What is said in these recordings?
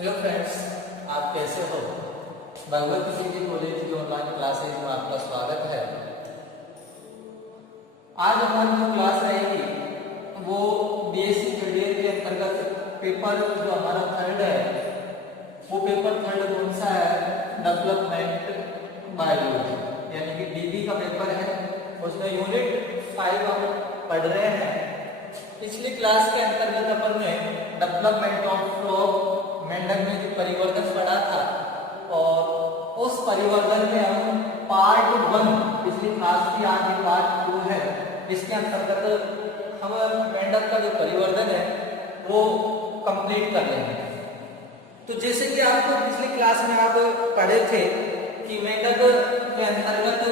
Hello friends, आप कैसे हो। भगवती सिंह कॉलेज की ऑनलाइन क्लासेज में आपका स्वागत है। आज हमारी जो क्लास रहेगी वो बीएससी कैरियर के अंतर्गत पेपर जो हमारा थर्ड है वो पेपर थर्ड कौन सा है, डेवलपमेंट बायोलॉजी यानी कि डीबी का पेपर है। उसमें यूनिट 5 हम पढ़ रहे हैं। पिछली क्लास के अंतर्गत अपन ने डेवलपमेंट ऑफ फ्रॉग मेंढक में जो परिवर्तन पढ़ा था और उस परिवर्तन में हम पार्ट 1 पिछली क्लास की आज पार्ट 2 है। इसके अंतर्गत हम मेंढक का जो परिवर्तन है वो कंप्लीट कर लेंगे। तो जैसे कि आपको पिछली क्लास में आप पढ़े थे कि मेंढक के अंतर्गत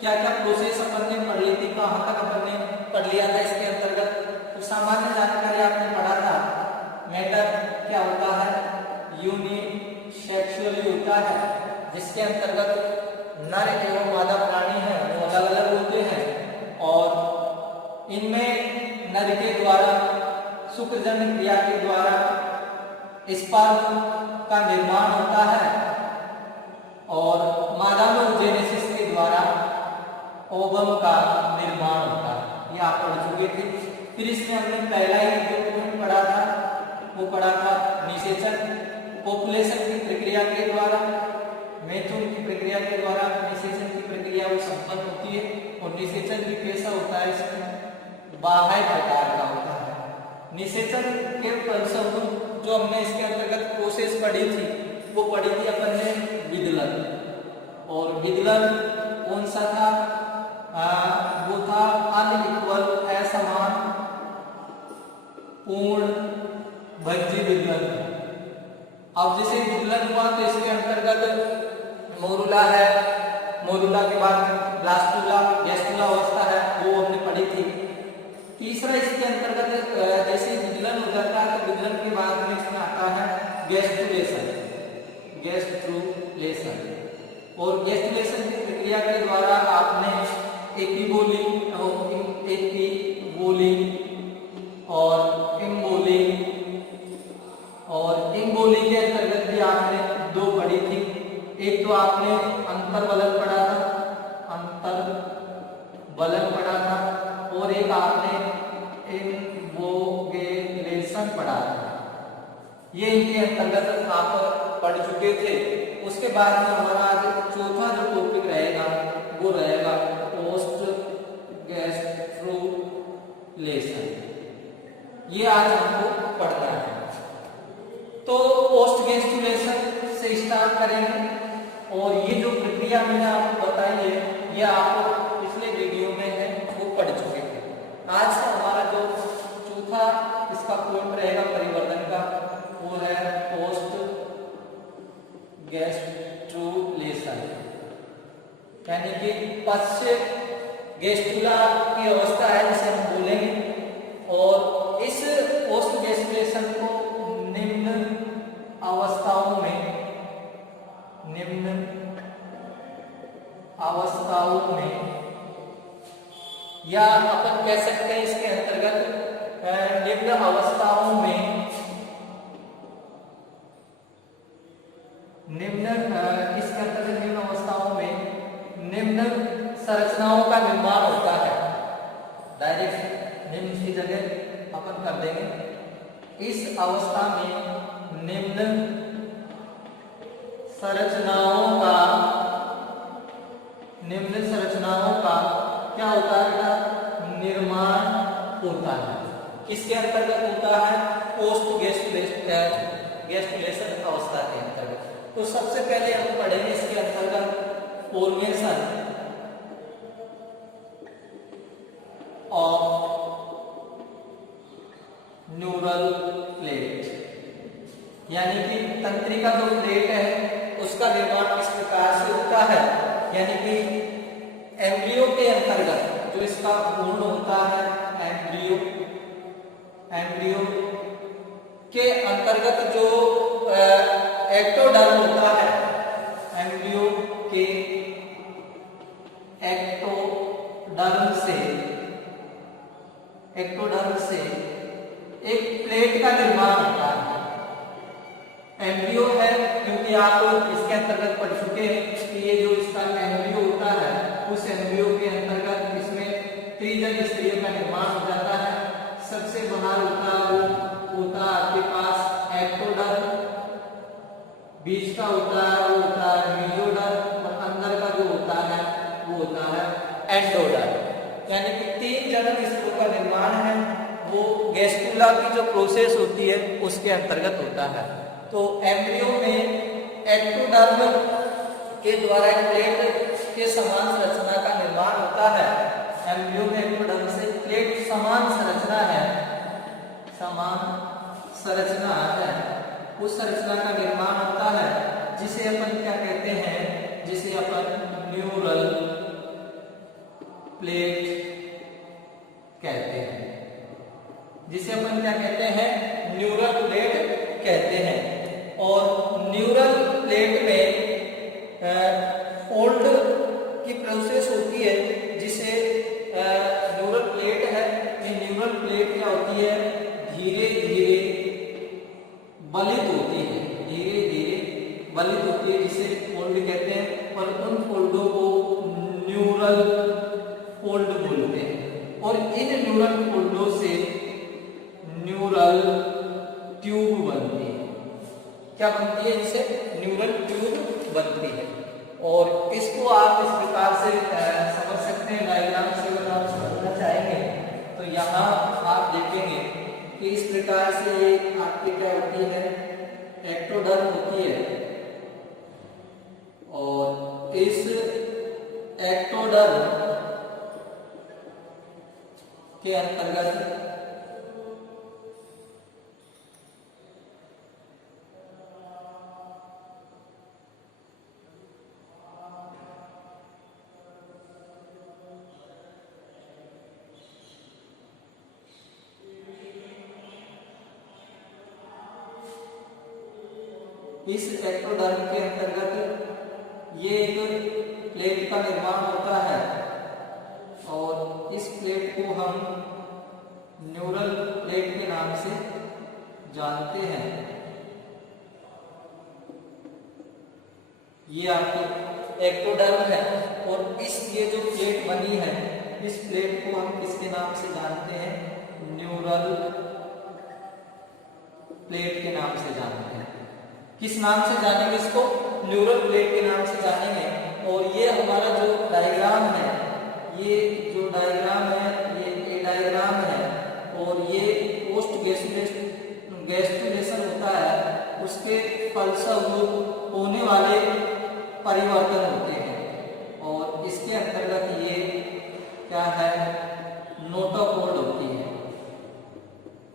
क्या क्या प्रोसेस अपन ने पढ़ ली थी, कहाँ तक अपन ने पढ़ लिया था। इसके अंतर्गत तो सामान्य जानकारी आपने पढ़ा था। मेंढक क्या होता है, यूनिसेक्सुअली होता है, जिसके अंतर्गत नर एवं मादा प्राणी है वो अलग अलग होते हैं और इनमें नर के द्वारा शुक्रजनन क्रिया के द्वारा स्पर्म का निर्माण होता है और मादा में जेनेसिस के द्वारा ओवम का निर्माण होता है। ये आप पढ़ चुके थे। फिर इसमें हमने पहला ही जो पॉइंट पढ़ा था वो पढ़ा था निषेचन, पॉपुलेशन की प्रक्रिया के द्वारा, मैथुन की प्रक्रिया के द्वारा निषेचन की प्रक्रिया वो संपन्न होती है। और निषेचन भी कैसा होता है, इसमें बाह्य प्रकार का होता है। निषेचन के फलस्वरूप जो हमने इसके अंतर्गत प्रोसेस पढ़ी थी वो पढ़ी थी अपन ने विदलन। और विदलन कौन सा था, वो था अनइक्वल असमान पूर्ण भंजी विदलन। अब जैसे विदलन हुआ तो इसके अंतर्गत मोरुला है, मोरुला के बाद ब्लास्टुला, गैस्टुला अवस्था है वो हमने पढ़ी थी। तीसरा इसके अंतर्गत जैसे विदलन हो जाता है तो विदलन के बाद में इसमें आता है गैस्ट्रुलेशन, गैस्ट्रुलेशन। और गैस्ट्रुलेशन की प्रक्रिया के द्वारा आपने एपिबोली और इम्बोली के अंतर्गत भी आपने दो पढ़ी थी। एक तो आपने अंतर्वलन पढ़ा था, अंतर्वलन पढ़ा था, और एक आपने इन्वोगेलेशन पढ़ा था। ये इनके अंतर्गत आप पढ़ चुके थे। उसके बाद में हमारा आज चौथा जो टॉपिक रहेगा वो रहेगा पोस्ट गैस्ट्रुलेशन। ये आज हमको पढ़ना है। तो पोस्ट गैस्ट्रुलेशन से स्टार्ट करेंगे और ये जो प्रक्रिया मैंने आपको बताई है ये आप पिछले वीडियो में है वो पढ़ चुके थे। आज का हमारा जो चौथा इसका पॉइंट रहेगा परिवर्तन का वो है पोस्ट गैस्ट्रुलेशन, यानी कि पश्च गैस्ट्रुला की अवस्था है जिसे हम बोलेंगे। और इस पोस्ट गैस्ट्रुलेशन को निम्न अवस्थाओं में या अपन कह सकते हैं इसके अंतर्गत निम्न अवस्थाओं में इसके अंतर्गत निम्न अवस्थाओं में निम्न संरचनाओं का निर्माण होता है। डायरेक्ट निम्न की जगह अपन कर देंगे। इस अवस्था में निम्न संरचनाओं का क्या होता है, निर्माण होता है। किसके अंतर्गत होता है, पोस्ट गैस्ट्रुलेशन अवस्था के अंतर्गत। तो सबसे पहले हम पढ़ेंगे इसके अंतर्गत फॉर्मेशन ऑफ न्यूरल प्लेट, यानी कि तंत्रिका जो प्लेट है उसका निर्माण किस प्रकार से होता है। यानी कि एम्ब्रियो के अंतर्गत जो इसका पूर्ण होता है, एम्ब्रियो के अंतर्गत जो एक्टोडर्म होता है, एम्ब्रियो के एक्टोडर्म से एक प्लेट का निर्माण होता है। एम्ब्रियो है, क्योंकि आप इसके अंतर्गत पढ़ चुके हैं कि ये जो इसका एम्ब्रियो होता है, उस एम्ब्रियो के अंतर्गत इसमें त्रिजन स्तरीय का निर्माण हो जाता है। सबसे बाहर होता है आपके पास एक्टोडर्म, बीच का होता है वो होता है मेसोडर्म, और अंदर का जो होता है वो होता है एंडोडर्म। यानी कि 3 जनन स्तरों का निर्माण है वो गैस्ट्रुला की जो प्रोसेस होती है उसके अंतर्गत होता है। तो एम्ब्रियो में एक्टोडर्म के द्वारा प्लेट के समान संरचना का निर्माण होता है। एम्ब्रियो में एक्टोडर्म से प्लेट समान संरचना है, उस संरचना का निर्माण होता है जिसे अपन क्या कहते हैं, जिसे अपन न्यूरल प्लेट कहते हैं, जिसे अपन क्या कहते हैं, न्यूरल प्लेट कहते हैं। और न्यूरल प्लेट में फोल्ड की प्रोसेस होती है, जिसे न्यूरल प्लेट है। ये न्यूरल प्लेट क्या होती है, धीरे धीरे बलित होती है, जिसे फोल्ड कहते हैं। और उन फोल्डों को न्यूरल फोल्ड बोलते हैं। और इन न्यूरल फोल्डों से न्यूरल ट्यूब बनती है। क्या बनती है, जिसे न्यूरल ट्यूब बनती है। और इसको आप इस प्रकार से समझ सकते हैं, डायग्राम से अगर आप समझना चाहेंगे तो यहाँ आप देखेंगे कि इस प्रकार से आपकी क्या होती है, एक्टोडर्म होती है। और इस एक्टोडर्म के अंतर्गत इस एक्टोडर्म के अंतर्गत ये एक प्लेट का निर्माण होता है। और इस प्लेट को हम न्यूरल प्लेट के नाम से जानते हैं। ये आपकी एक्टोडर्म है। और ये जो प्लेट बनी है, इस प्लेट को हम किसके नाम से जानते हैं, न्यूरल प्लेट के नाम से जानते हैं। किस नाम से जानेंगे इसको, न्यूरल प्लेट के नाम से जानेंगे। और ये हमारा जो डायग्राम है, ये जो डायग्राम है, ये ए डायग्राम है। और ये पोस्ट गैस्ट्रुलेशन होता है, उसके फलस्वरूप होने वाले परिवर्तन होते हैं। और इसके अंतर्गत ये क्या है, नोटोकॉर्ड होती है।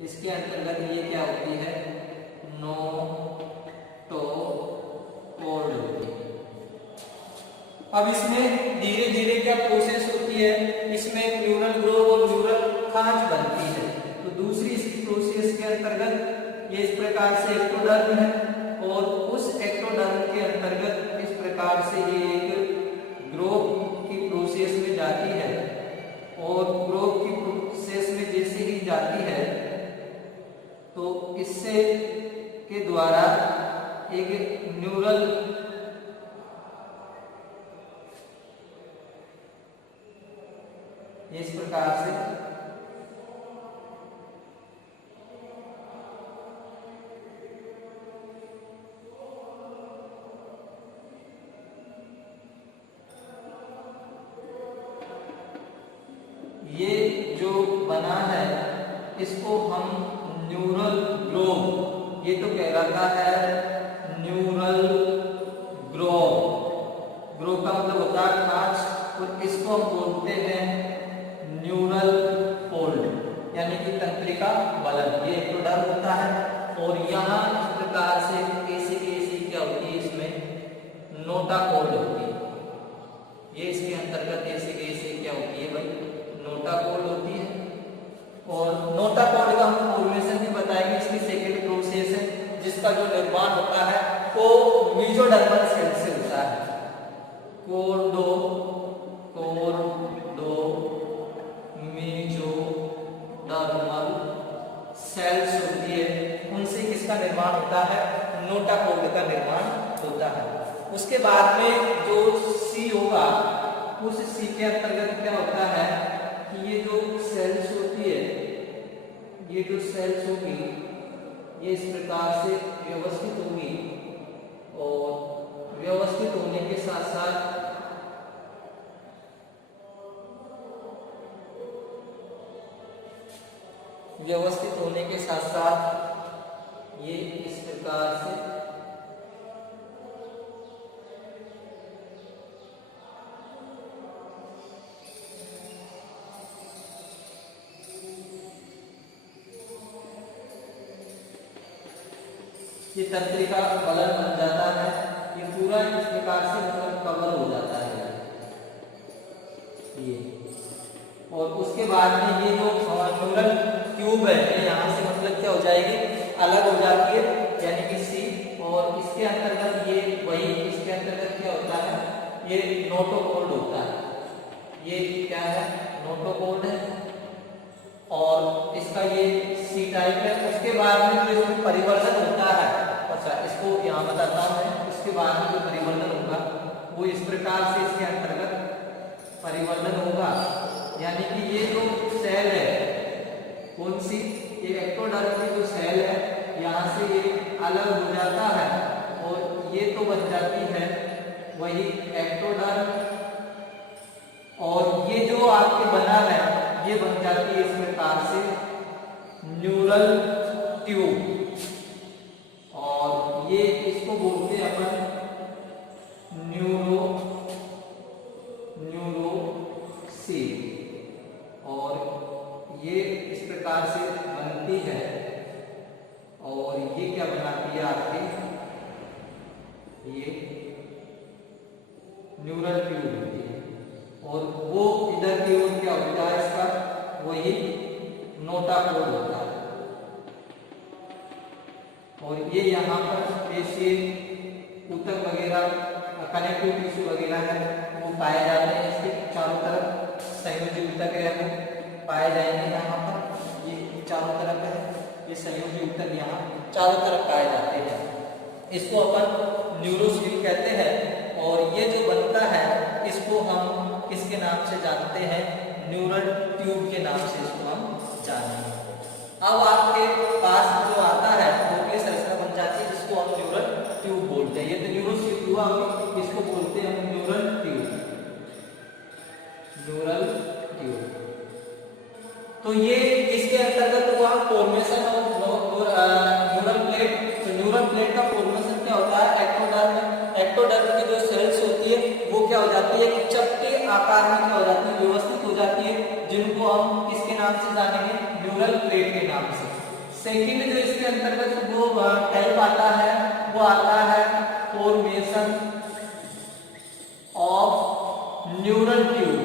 इसके अंतर्गत ये क्या होती है, अब इसमें धीरे धीरे क्या प्रोसेस होती है, इसमें न्यूरल ग्रोव और न्यूरल खांच बनती है। तो दूसरी इसकी प्रोसेस के अंतर्गत ये इस प्रकार से एक्टोडर्म है। और उस एक्टोडर्म के अंतर्गत इस प्रकार से ये एक ग्रोव की प्रोसेस में जाती है। और ग्रोव की प्रोसेस में जैसे ही जाती है तो इससे के द्वारा एक न्यूरल इस प्रकार से ये जो बना है इसको हम न्यूरल ग्रोव, ये तो कहलाता है न्यूरल ग्रोव। ग्रोव का मतलब होता है खांच। और इसको हम बोलते हैं न्यूरल फोल्ड, यानी कि तंत्रिका बलन। ये एक्टोडर्म होता है। और यहाँ इस प्रकार से ऐसी क्या होती है, इसमें नोटोकॉर्ड होती है। ये इसके अंतर्गत ऐसी क्या होती है भाई, नोटोकॉर्ड होती है। और नोटोकॉर्ड का हम फॉर्मेशन भी बताएंगे। इसकी सेकेंड प्रोसेस है, जिसका जो निर्माण होता है वो मेसोडर्मल सेल से होता है। कोर्डो मेसोडर्मल सेल्स होती है, उनसे किसका निर्माण होता है, नोटाकोड का निर्माण होता है। उसके बाद में जो सी होगा, उस सी के अंतर्गत क्या होता है कि ये जो सेल्स होती है, ये जो सेल्स होगी ये इस प्रकार से व्यवस्थित होगी और व्यवस्थित होने के साथ साथ ये इस प्रकार से ये तंत्रिका कलर बन जाता है। ये पूरा इस प्रकार से मतलब कवर हो जाता है ये। और उसके बाद में ये जो न्यूरल ट्यूब है ये यहाँ से मतलब क्या हो जाएगी, अलग हो जाती है, यानी कि सी। और इसके अंतर्गत ये वही, इसके अंतर्गत क्या होता है, ये नोटोकोड होता है। ये क्या है, नोटोकोड है और इसका ये सी टाइप है। उसके बाद में जो इसमें परिवर्तन होता है, अच्छा इसको यहाँ बताता हूँ मैं। इसके बाद में जो परिवर्तन होगा वो इस प्रकार से इसके अंतर्गत परिवर्तन होगा, यानी कि ये जो सेल है, कौन सी, ये एक्टोडर्म की जो सेल है यहाँ से ये अलग हो जाता है और ये तो बन जाती है वही एक्टोडर्म। और ये जो आपके बना है ये बन जाती है इस प्रकार से न्यूरल ट्यूब। और ये इसको बोलते हैं अपन न्यूरोसेल। और ये इस प्रकार से बनती है और ये क्या बनाती है आपके, ये न्यूरल ट्यूब होती है। और वो इधर की ओर क्या होता है इसका, वही नोटाकोड होता है। और ये यहाँ पर पेशीय ऊतक वगैरह, कनेक्टिव टिश्यू वगैरह है वो पाए जाते हैं। इसके चारों तरफ संयोजी ऊतक है वो पाए जाएंगे। यहाँ पर ये चारों तरफ है, ये संयोजी ऊतक यहाँ चारों तरफ पाए जाते हैं। इसको अपन न्यूरोसेल कहते हैं। और ये जो बनता है इसको हम किसके नाम से जानते हैं, न्यूरल ट्यूब के नाम से इसको हम जानेंगे। अब आपके पास जो आता है गोलीय संरचना बन जाती है जिसको हम न्यूरल ट्यूब बोलते हैं। ये तो न्यूरोसेल हुआ, इसको बोलते हैं हम न्यूरल ट्यूब। तो ये इसके अंतर्गत हुआ फॉर्मेशन ऑफ न्यूरल प्लेट। तो न्यूरल प्लेट का फॉर्मेशन क्या होता है, एक्टोडर्म की जो सेल्स होती है वो क्या हो जाती है, एक चपटे आकार में क्या हो जाती है, व्यवस्थित हो जाती है, जिनको हम किसके नाम से जानेंगे, न्यूरल प्लेट के नाम से। सेकंड जो इसके अंतर्गत वो टाइप आता है वो आता है फॉर्मेशन ऑफ न्यूरल ट्यूब।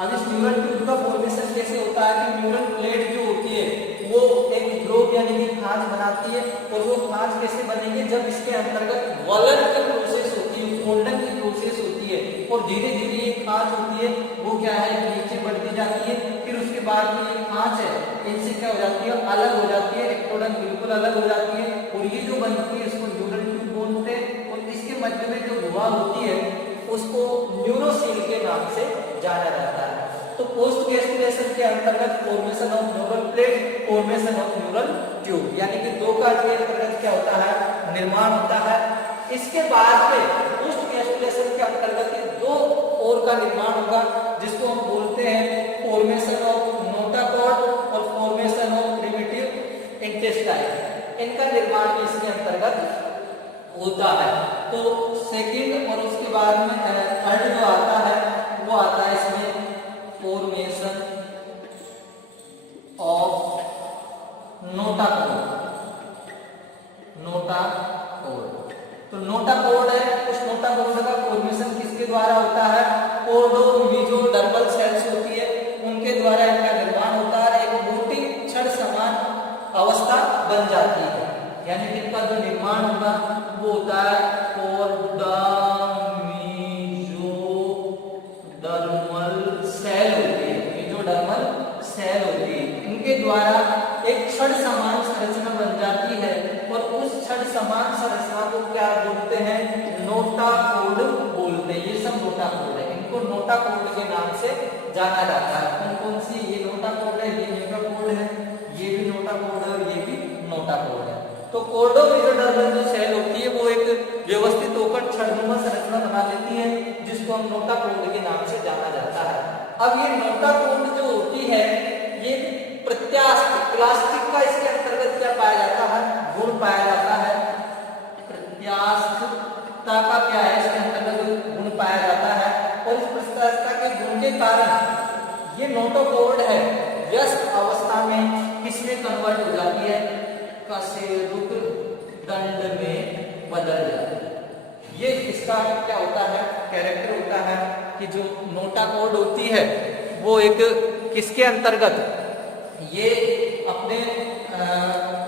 अब इस न्यूरल ट्यूब का फॉर्मेशन कैसे होता है कि न्यूरल प्लेट जो होती है वो एक ग्लोब यानी कि खांच बनाती है। और वो खांच कैसे बनेगी, जब इसके अंतर्गत वलन की प्रोसेस होती है, फोल्डन की प्रोसेस होती है और धीरे धीरे ये खांच होती है वो क्या है, नीचे बढ़ती जाती है। फिर उसके बाद में ये खांच है इनसे क्या हो जाती है, अलग हो जाती है, एक्टोडर्म बिल्कुल अलग हो जाती है। और ये जो बनती है इसको न्यूरल ट्यूब बोलते हैं। और इसके मध्य में जो गुहा होती है उसको न्यूरोसेल के नाम से जाना जाता है। तो पोस्ट गैस्ट्रुलेशन के अंतर्गत formation of neural plate, formation of neural tube, यानी कि दो का के अंतर्गत क्या होता है, निर्माण होता है। इसके बाद में पोस्ट गैस्ट्रुलेशन के अंतर्गत दो और का निर्माण होगा जिसको हम बोलते हैं फॉर्मेशन ऑफ नोटाकोड और फॉर्मेशन ऑफ प्रिमिटिव इंटेस्टाइन। इनका निर्माण भी इसके अंतर्गत होता है। तो सेकंड और उसके बाद में थर्ड जो आता है वो आता है इसमें फॉर्मेशन ऑफ नोटाकोड। तो नोटाकोड है, उस नोटाकोड का फॉर्मेशन किसके द्वारा होता है, कोर्डोमीजोडर्मल सेल्स होती है उनके द्वारा इनका निर्माण होता है। एक मोटी छड़ समान अवस्था बन जाती है, यानी कि इनका जो निर्माण होगा वो होता है मेसोडर्मल सेल होती है, इनके द्वारा एक छड़ समान संरचना बन जाती है और उस छड़ समान संरचना को क्या बोलते हैं, नोटाकोड बोलते हैं। ये सब नोटाकोड है, इनको नोटाकोड के नाम से जाना जाता है। कौन कौन सी, ये नोटाकोड है, ये मेगाकोड है, ये भी नोटाकोड है और ये भी नोटाकोड है। तो कोर्डो मेसोडर्मल जो सेल होती है वो एक व्यवस्थित होकर छड़नुमा संरचना बना लेती है, जिसको हम नोटाकोड के नाम से जाना जाता है। अब ये नोटाकोड जो होती है ये प्रत्यास्थ प्लास्टिक का इसके अंतर्गत क्या पाया जाता है, गुण पाया जाता है। प्रत्यास्थता का क्या है, इसके अंतर्गत गुण पाया जाता है और इस प्रत्यास्थता के गुण के कारण ये नोटाकोड है व्यस्त अवस्था में किसमें कन्वर्ट हो जाती है, कशेरुक दंड में बदल जाती है। ये इसका क्या होता है, कैरेक्टर होता है कि जो नोटाकोड होती है वो एक किसके अंतर्गत, ये अपने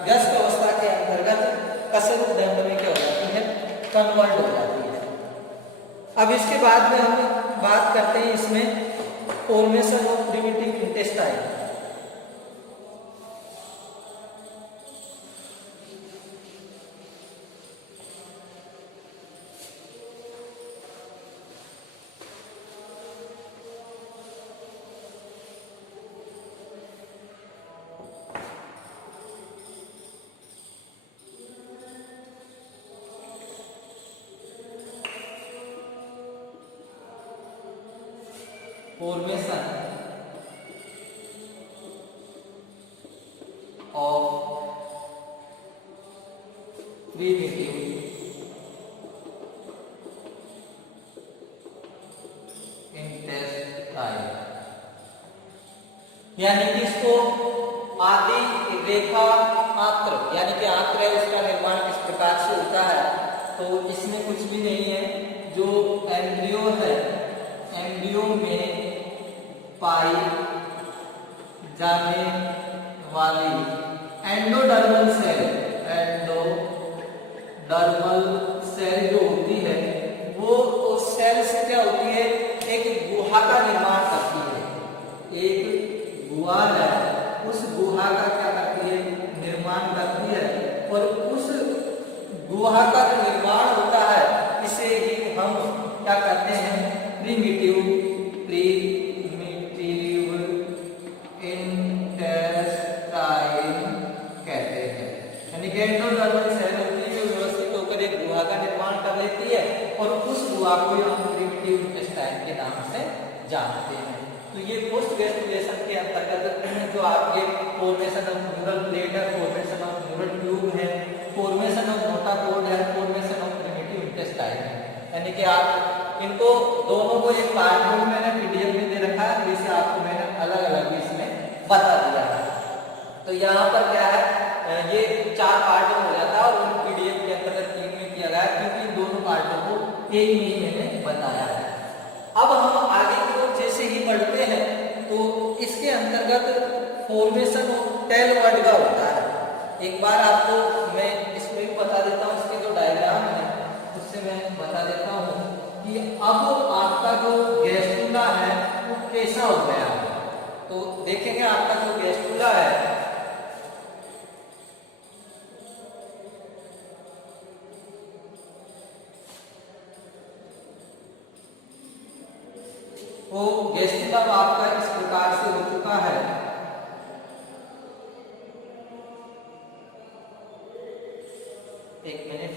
व्यस्त अवस्था के अंतर्गत कशेरुक दंड में क्या हो जाती है, कन्वर्ट हो जाती है। अब इसके बाद में हम बात करते हैं इसमें formation of primitive intestine. Formation of primitive intestine, यानी कि इसको आदि रेखा आंत्र, यानी कि आंत्र है उसका निर्माण किस प्रकार से होता है, तो इसमें कुछ भी नहीं है। जो एम्ब्रियो है, एम्ब्रियो में पाई जाने वाली एंडोडर्मल सेल, एंडोडर्मल सेल जो होती है वो सेल से क्या होती है, एक गुहा का निर्माण करती है। एक गुहा है, उस गुहा का क्या करती है, निर्माण करती है और उस गुहा का जो निर्माण होता है इसे ही हम क्या कहते हैं, प्रिमिटिव इंटेस्टाइन कहते हैं। यानी कि एंडोडर्मल सेल होती है जो व्यवस्थित होकर एक गुहा का निर्माण कर लेती है और उस गुहा को हम प्रिमिटिव इंटेस्टाइन के नाम से जानते हैं। तो ये पोस्ट गैस्ट्रुलेशन के अंतर्गत जो आपके फॉर्मेशन ऑफ न्यूरल प्लेट है, फॉर्मेशन ऑफ न्यूरल ट्यूब है, फॉर्मेशन ऑफ नोटाकोड है, फॉर्मेशन ऑफ प्रिमिटिव इंटेस्टाइन है। यानी कि आप इनको दोनों को एक पार्ट में मैंने पीडीएफ में दे रखा है, तो इसे आपको मैंने अलग अलग इसमें बता दिया है। तो यहाँ पर क्या है, ये 4 पार्ट में हो जाता है और उन पीडीएफ के अंतर्गत 3 में किया गया है, क्योंकि इन दोनों पार्टों को एक में ही मैंने बताया है। अब हम आगे की ओर जैसे ही बढ़ते हैं तो इसके अंतर्गत फॉर्मेशन ऑफ टेल वर्ड का होता है। एक बार आपको मैं इसमें भी बता देता हूँ, इसके जो डायग्राम है उससे मैं बता देता हूँ कि अब आपका जो गैस्ट्रुला है वो कैसा हो गया है। तो देखेंगे आपका जो गैस्ट्रुला है वो गैस्ट्रुला आपका इस प्रकार से हो चुका है। एक मिनट,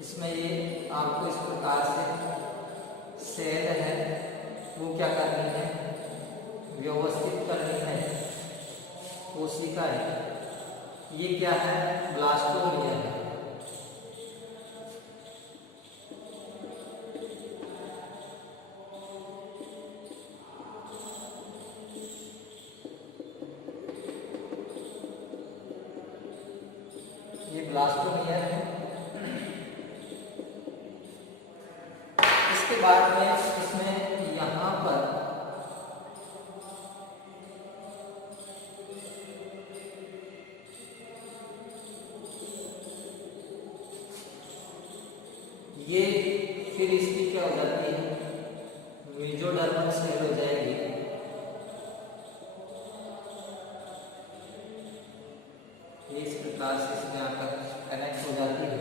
इसमें ये आपको इस प्रकार से सेल है वो क्या करनी है, व्यवस्थित करनी है। कोशिका है, ये क्या है, ब्लास्टोमिया है। ये ब्लास्टोमिया है। इसके बाद में इसमें यहाँ पर ये फिर इसकी क्या हो जाती है, मेसोडर्मल सेल हो जाएगी। प्रकार से इसमें आकर कनेक्ट हो जाती है।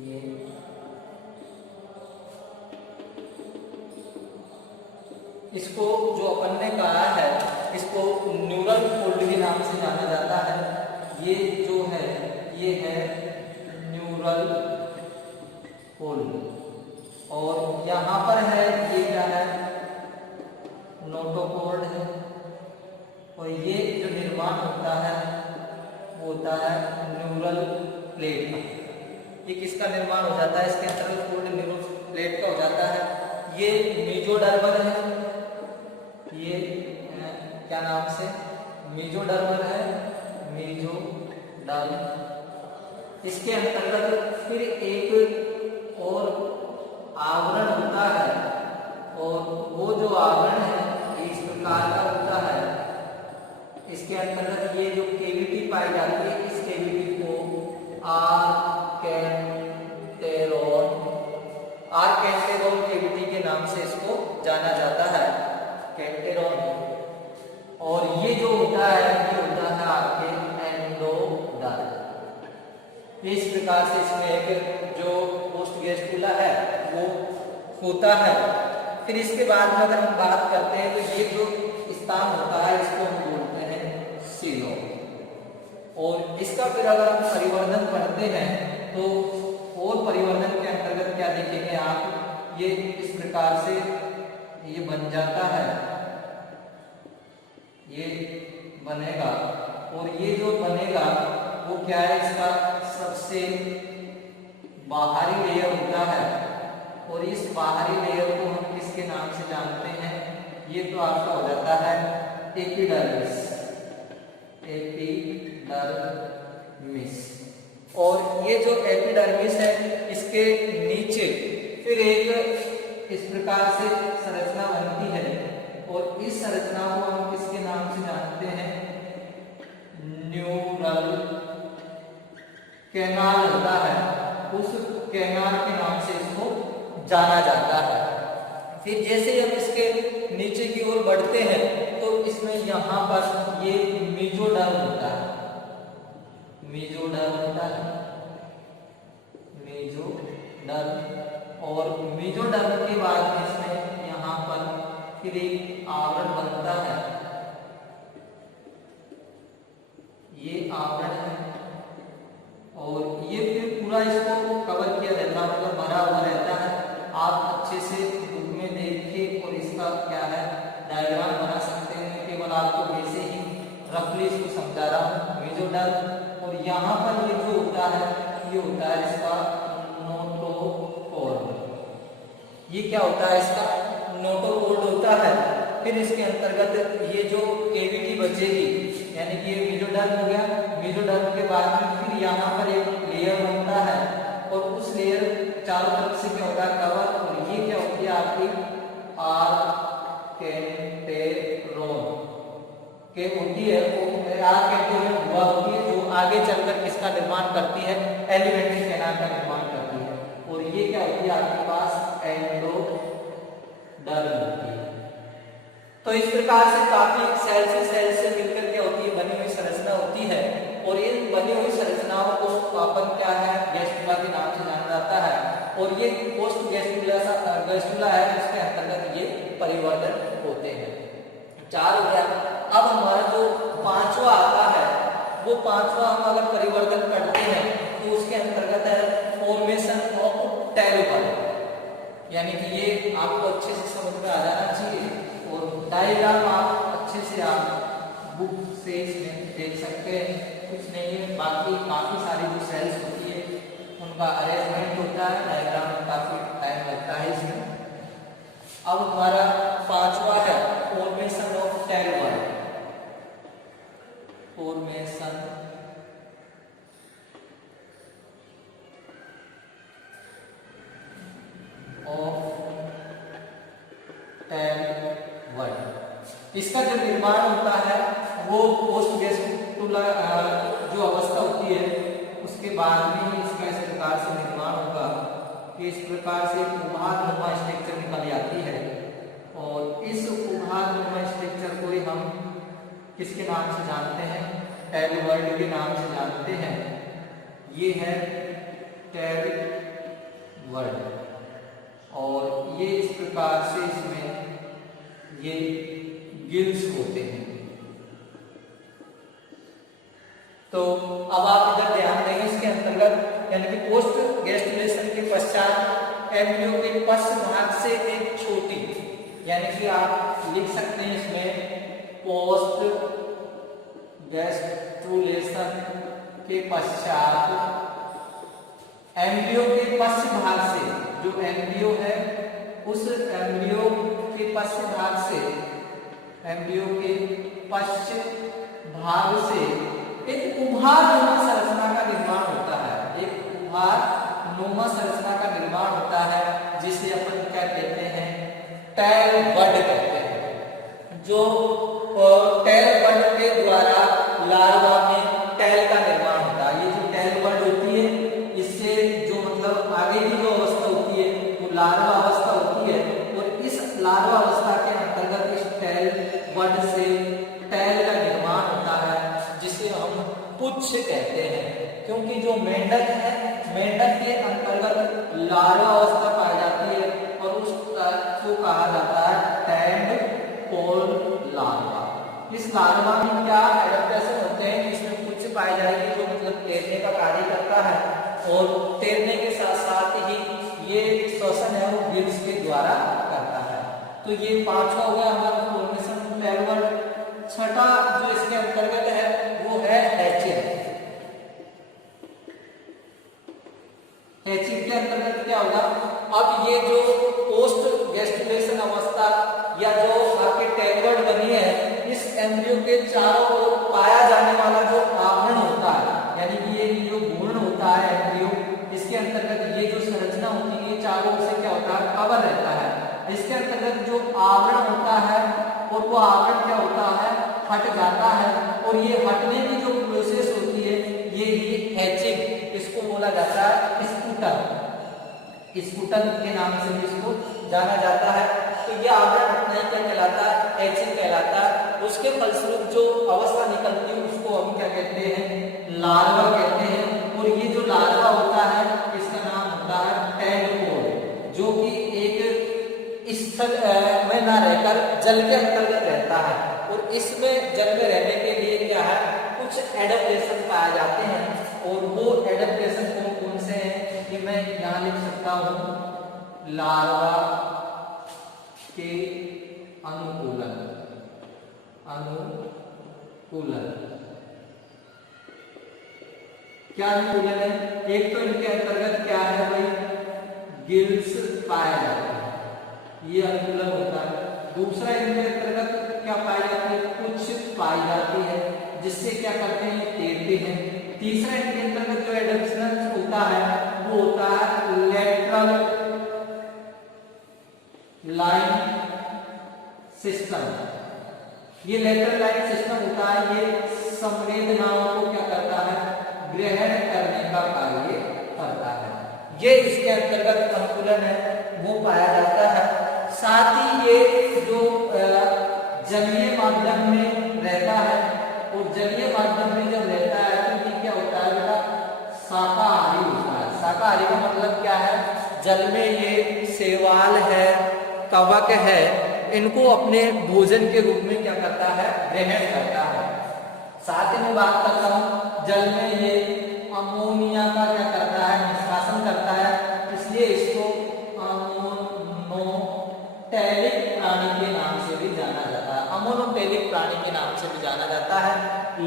ये इसको जो अपन ने कहा है इसको न्यूरल फोल्ड के नाम से जाना जाता है। ये जो है ये है न्यूरल फोल्ड, और यहाँ पर है ये क्या है, नोटोकॉर्ड है, और ये जो निर्माण होता है वो होता है न्यूरल प्लेट का। ये किसका निर्माण हो जाता है, इसके अंतर्गत फोल्ड न्यूरल प्लेट का हो जाता है। ये मेसोडर्मल है, ये क्या नाम से मेसोडर्मल है, मेसोडर्म। इसके अंतर्गत फिर एक और आवरण होता है, और वो जो आवरण है इस प्रकार का होता है। इसके अंतर्गत ये जो केविटी पाई जाती है, इस केविटी को आर्केंटेरोन केविटी के नाम से इसको जाना जाता है, कैंटेरोन। और ये जो होता है ये होता है आपके एंडोडर्म। इस प्रकार से इसमें एक जो पोस्ट गैस्ट्रुला है वो होता है। फिर इसके बाद में अगर हम बात करते हैं तो ये जो स्थान होता है इसको हम बोलते हैं सीलोम। और इसका फिर अगर हम परिवर्धन करते हैं तो और परिवर्धन के अंतर्गत क्या देखेंगे आप, ये इस प्रकार से ये बन जाता है, ये बनेगा। और ये जो बनेगा वो क्या है, इसका सबसे बाहरी लेयर होता है, और इस बाहरी लेयर को हम किसके नाम से जानते हैं, ये तो आपका हो जाता है एपिडर्मिस, एपिडर्मिस। और ये जो एपिडर्मिस है इसके नीचे फिर एक इस प्रकार से संरचना बनती है, और इस संरचना को हम किसके नाम से जानते हैं, न्यूरल कैनाल होता है, उस कैनाल के नाम से इसको जाना जाता है। फिर जैसे हम इसके नीचे की ओर बढ़ते हैं तो इसमें यहाँ पर ये मेसोडर्म होता है, मेसोडर्म होता है, मेसोडर्म। और मेसोडर्म के बाद इसमें यहाँ पर फिर एक आवरण बनता है, ये आवरण है, और ये फिर पूरा इसको कवर किया रहता है, मतलब भरा हुआ रहता है। आप अच्छे से बुक में देख के और इसका क्या है डायग्राम बना सकते हैं, केवल आपको वैसे ही रफली इसको समझा रहा हूँ, मेसोडर्म। और यहाँ पर ये जो होता है ये होता है इसका नोटोकॉर्ड। ये क्या होता है, इसका नोटोकॉर्ड होता है। फिर इसके अंतर्गत ये जो केविटी बचेगी, यानी कि ये मेसोडर्म हो गया, मेसोडर्म के बाद में फिर यहाँ पर एक लेयर बनता है, और उस लेयर चारों तरफ से क्या होता है कवर, और ये क्या होती है आपकी आर्केंटेरोन के होती है, आर्केंटेरोन हुआ होती है, जो आगे चलकर किसका निर्माण करती है, एलिमेंट्री कैनाल का निर्माण करती है। और ये क्या होती है आपके पास एंडोडर्म होती है। तो इस प्रकार से काफी सेल से मिलकर क्या होती है, बनी हुई संरचना होती है। और इन बनी हुई संरचनाओं को अपन क्या है गैस्ट्रुला के नाम से जाना जाता है। और ये पोस्ट गैस्ट्रुला है जिसके अंतर्गत ये परिवर्तन होते हैं। 4 हो गया। अब हमारा जो 5वां आता है वो 5वां हम अगर परिवर्तन करते हैं तो उसके अंतर्गत है फॉर्मेशन ऑफ टेलोपर, यानी कि ये आपको अच्छे से समझ में आ जाना चाहिए। और डायग्राम आप अच्छे से आप बुक से इसमें देख सकते हैं, कुछ नहीं है, बाकी काफ़ी सारी जो सेल्स होती है उनका अरेंजमेंट होता है, डायग्राम में काफ़ी टाइम लगता है इसमें। अब हमारा 5वां है फॉर्मेशन ऑफ टेलोपर, फॉर्मेशन ऑफ टेलोपर। इसका जो निर्माण होता है वो पोस्ट गैस्ट्रुला जो अवस्था होती है उसके बाद में ही इसका इस प्रकार से निर्माण होगा कि इस प्रकार से उभारनुमा स्ट्रक्चर निकल आती है। और किसके नाम से जानते हैं? टेल वर्ड के नाम से जानते हैं। ये है टेल वर्ड और ये इस प्रकार से इसमें ये गिल्स होते हैं। तो अब आप इधर ध्यान देंगे इसके अंतर्गत यानी कि पोस्ट गैस्ट्रुलेशन के पश्चात एम्ब्रियो के पश्च भाग से एक छोटी यानी कि आप लिख सकते हैं इसमें पोस्ट गैस्ट्रुलेशन के पश्चात एम्ब्रियो के पश्च भाग से, जो एम्ब्रियो है उस एम्ब्रियो के पश्च भाग से, एम्ब्रियो के पश्च भाग से एक उभारनुमा संरचना का निर्माण होता है। एक उभारनुमा संरचना का निर्माण होता है जिसे अपन क्या कहते हैं? टेल बड कहते हैं। जो टेल बड के द्वारा लार्वा में टेल का निर्माण होता है। ये जो टेल बड होती है इससे जो मतलब आगे की जो अवस्था होती है वो लार्वा अवस्था होती है और इस लार्वा अवस्था के अंतर्गत इस टेल बड से टेल का निर्माण होता है जिसे हम पुच्छ कहते हैं। क्योंकि जो मेंढक है, मेंढक के अंतर्गत लार्वा अवस्था पाई जाती है और उसको कहा जाता है टेडपोल लार्वा। इस लार्वा में क्या एडेप्टेशन होते हैं? इसमें पुच्छ पाई जाएगी जो मतलब तैरने का कार्य करता है और तैरने के साथ साथ ही ये श्वसन है वो गिल्स के द्वारा करता है। तो ये पांचवा हो गया हमारा फॉर्मेशन टेल वर्ड। छठा जो इसके अंतर्गत है वो है हैचिंग। हैचिंग के अंतर्गत क्या होगा? अब ये जो पोस्ट गैस्ट्रुलेशन अवस्था या जो आपके टेल वर्ड बनी है इस एम्ब्रियो के चारों ओर पाया जाने वाला जो आवरण होता है यानी कि ये जो घूर्ण होता है एम्ब्रियो, इसके अंतर्गत ये जो संरचना होती है ये चारों ओर से क्या होता है? कवर रहता है। इसके अंतर्गत जो आवरण होता है और वो आवरण क्या होता है? हट जाता है और ये हटने की जो प्रोसेस होती है ये हैचिंग, इसको बोला जाता है स्फुटन। स्फुटन के नाम से भी इसको जाना जाता है। तो ये आवरण हटना ही क्या कहलाता है? हैचिंग कहलाता है। उसके फलस्वरूप जो अवस्था निकलती है उसको हम क्या कहते हैं? लार्वा कहते हैं। और ये जो लार्वा होता है इसका नाम होता है टेडपोल, जो कि एक स्थल में ना रहकर जल के अंतर्गत रहता है और इसमें जल में रहने के लिए क्या है? कुछ एडेप्टेशन पाए जाते हैं और वो एडेप्टेशन कौन से हैं कि मैं यहाँ लिख सकता हूँ। लार्वा के अनुकूलन, अनुकूलन क्या अनुकूलन है? एक तो इनके अंतर्गत क्या है भाई? गिल्स पाए जाते हैं, ये अनुकूलन होता है। दूसरा इनके अंतर्गत क्या पाई जाती है? कुछ पाई जाती है जिससे क्या करते हैं? तैरते हैं। तीसरा इनके अंतर्गत जो एडेप्टेशन होता है वो होता है लेटरल लाइन सिस्टम। ये लेटरल लाइन सिस्टम होता है, ये संवेदनाओं को क्या करता है? ग्रहण करने का कार्य करता है। ये इसके अंतर्गत अनुकूलन है वो पाया जाता है। साथ ही ये जो जलीय माध्यम में रहता है और जलीय माध्यम में जब रहता है तो ये क्या होता है बेटा? शाकाहारी होता है। शाकाहारी का मतलब क्या है? जल में ये शैवाल है, कवक है, इनको अपने भोजन के रूप में क्या करता है? ग्रहण करता है। साथ ही मैं बात करता हूँ जल में ये अमोनिया का क्या करता है? निष्कासन करता है, इसलिए इसको अमोनोटेलिक प्राणी के नाम से भी जाना जाता है। अमोनोटेलिक प्राणी के नाम से भी जाना जाता है।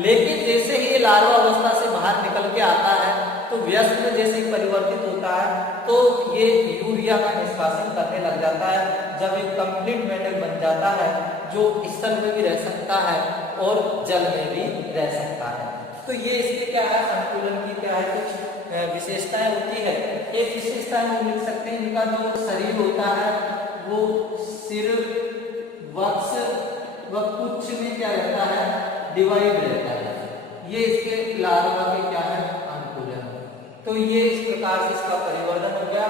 लेकिन जैसे ही ये लार्वा अवस्था से बाहर निकल के आता है तो व्यस्क में जैसे ही परिवर्तित होता है तो ये यूरिया का निष्कासन करने लग जाता है। जब एक कंप्लीट मेंढक बन जाता है जो स्थल में भी रह सकता है और जल में भी रह सकता है। तो ये इसके क्या है? अनुकूलन की क्या है? कुछ विशेषताएं होती है। एक विशेषता हम लिख सकते हैं, इनका जो शरीर होता है वो सिर, वक्ष व पुच्छ में क्या रहता है? डिवाइड रहता है। ये इसके लार्वा के क्या है? अनुकूलन। तो ये इस प्रकार से इसका परिवर्तन हो गया।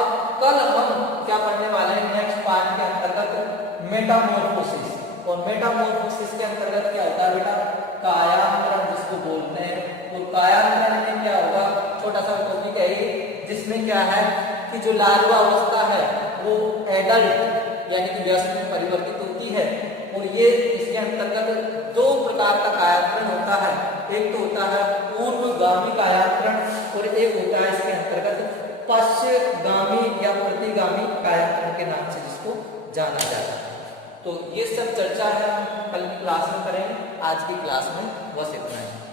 अब कल हम क्या पढ़ने वाले हैं? नेक्स्ट पार्ट के अंतर्गत मेटामॉर्फोसिस। और मेटामॉर्फोसिस के अंतर्गत क्या होता है बेटा, कायांतरण जिसको बोलते हैं। और कायांतरण में क्या होगा, छोटा सा टॉपिक है ये, जिसमें क्या है कि जो लार्वा अवस्था है वो एडल्ट यानी कि वयस्क में परिवर्तित होती है। और ये इसके अंतर्गत दो प्रकार का कायांतरण होता है, एक तो होता है पूर्वगामी कायांतरण और एक होता है इसके अंतर्गत पश्चगामी या प्रतिगामी कायांतरण के नाम से जिसको जाना जाता है। तो ये सब चर्चा है हम कल की क्लास में करेंगे, आज की क्लास में बस इतना ही।